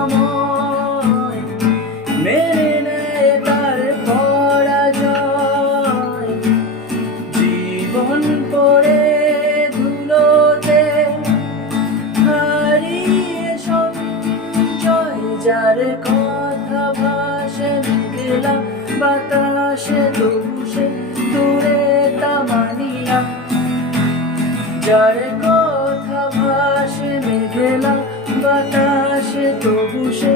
সময় মেনে নেয় তার পরাজয়। জীবন পড়ে ধুলোতে হারিয়ে সঞ্চয়, যার কথা ভাসে মেঘলা বাতাসে তবু সে দূরে তা মানি না। যার কথা ভাসে মেঘলা বাতাসে তবু সে